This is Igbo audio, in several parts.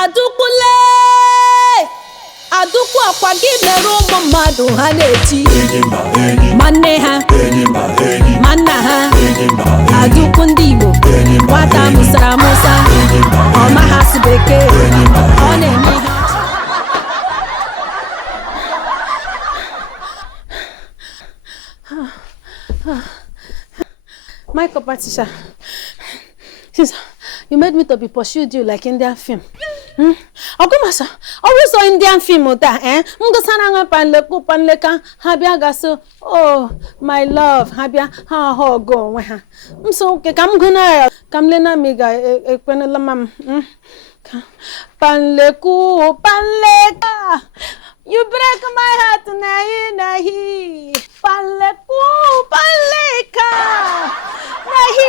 Adukule Adukwu akwa gị mere ụmụ mmadụ ha na-eti manne ha manna ha Adukwu ndị Igbo nwata musara musa ọma ha sụ bekee ọ na-eme ha my competition. Since you made me to be pursued you like Indian film. Okumasa, always saw Indian film or that, eh? Mungasana panleku panleka, habia gaso. Oh, my love, habia ha go. So okay, come gonna come lena mega ekwenelamam. Panleku panleka. You break my heart nahi. Panleku panleka. Nahi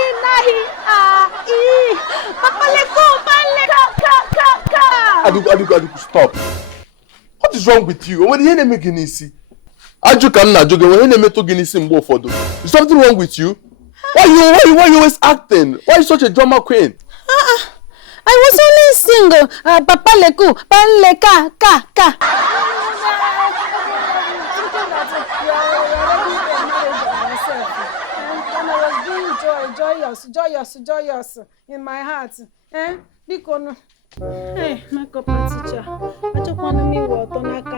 Panleku panleka. Aduku, stop. What is wrong with you? When you make Guinness, Ajukan na joke. When you make to Guinness in both for them, is something wrong with you? Why you always acting? Why are you such a drama queen? I was only single. Papa leku, panleka, ka. Joyous in my heart. Because hey, my teacher, I just want to meet what on I can.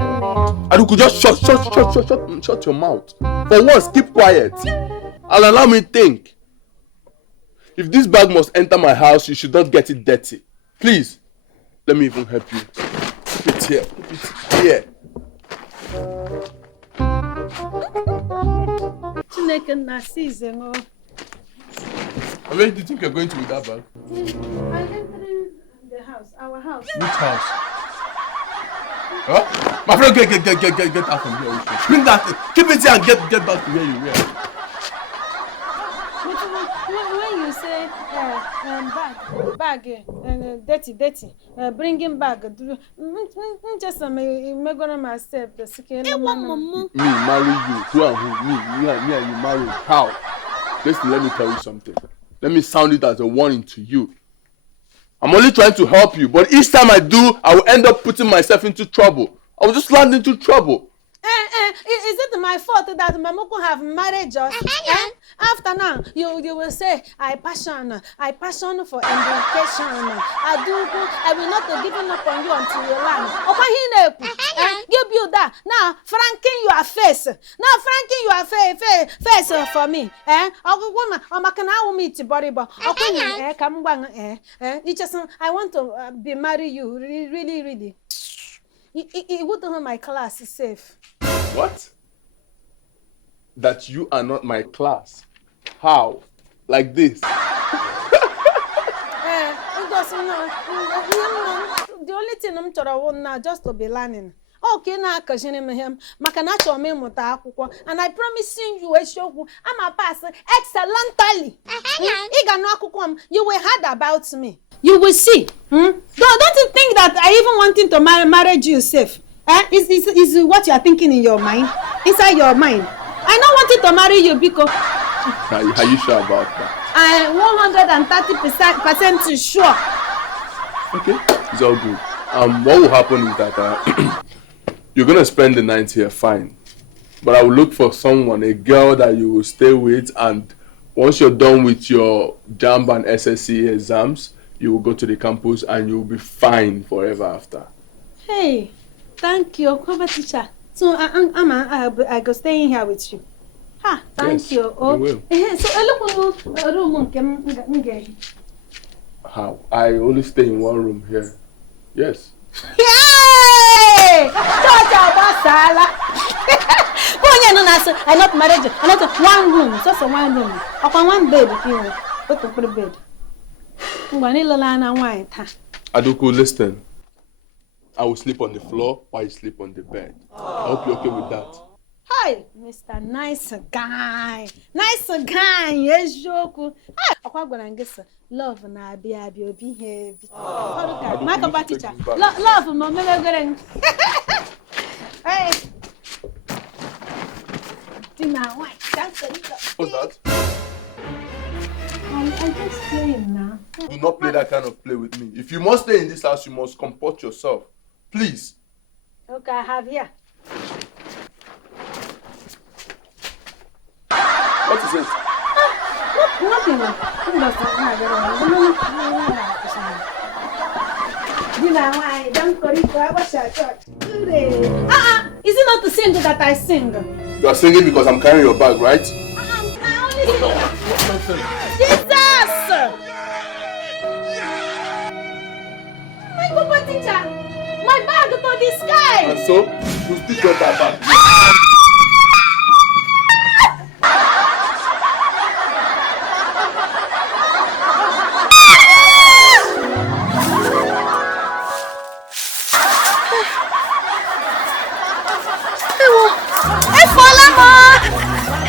Aduku, just shut your mouth. For once, keep quiet. And allow me think. If this bag must enter my house, you should not get it dirty. Please, let me even help you. Keep it here. Keep it here. Where do you think you're going to with that bag? I'm entering the house, our house. Which house? Huh? My friend, get out from here. Bring that thing. Keep it here and get back to where you were. When you say bag, dirty, bringing bag, just me gonna myself the skin. Me marry you. Who and who? Me and you marry. How? Listen, let me tell you something. Let me sound it as a warning to you. I'm only trying to help you, but each time I do, I will end up putting myself into trouble. I will just land into trouble. Is it my fault that my mom have married us? After now, you will say, I passion for education. I will not be giving up on you until you land. Give you that. Now, franking your face. Face for me. I want to be marry you. Really. It wouldn't have my class safe. What? That you are not my class? How? Like this? The only thing I'm trying now just to be learning. Okay, now because him, makanacho me muta akuako, and I promise you a show. I'm a pass excellently. You will heard about me. You will see. Don't you think that I even wanting to marry you safe? Is what you are thinking in your mind? Inside your mind. I don't want to marry you because. Are you sure about that? I am 130% sure. Okay, it's all good. What will happen is that you're gonna spend the night here, fine. But I will look for someone, a girl that you will stay with, and once you're done with your JAMB and SSC exams, you will go to the campus and you will be fine forever after. Hey, thank you, Cover teacher. So I go staying here with you. Thank you. Oh, you will. So I look room. How? I only stay in one room here. Yes. Yay! I'm not married. I'm not one room. Just one room. Upon one bed. Put the bed. Aduku, listen. I will sleep on the floor while you sleep on the bed. I hope you're okay with that. Hi, Mr. Nice Guy. Yes, Joku. Love na be heavy. My papa teacher. Love, mama. Hey. What's that? I'm just playing now. Do not play that kind of play with me. If you must stay in this house, you must comport yourself. Please. Okay, I have here. What is it? Nothing. Is it not to sing that I sing? You are singing because I'm carrying your bag, right? Jesus! My Papa teacher! My bag to the sky! And so, you still get that bag.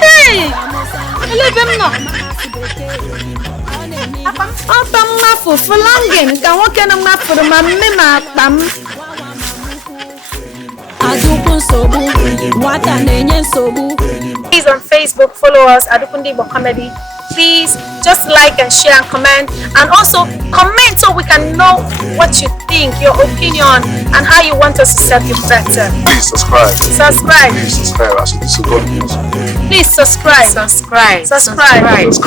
Hey! Leave him now. Please on Facebook follow us ADAUKWU NDIGBO Comedy. Please just like and share and comment, and also comment so we can know what you think, your opinion, and how you want us to serve you better. Please subscribe. Subscribe. Please subscribe. Actually, this is God. Please subscribe. Subscribe. Subscribe. Subscribe.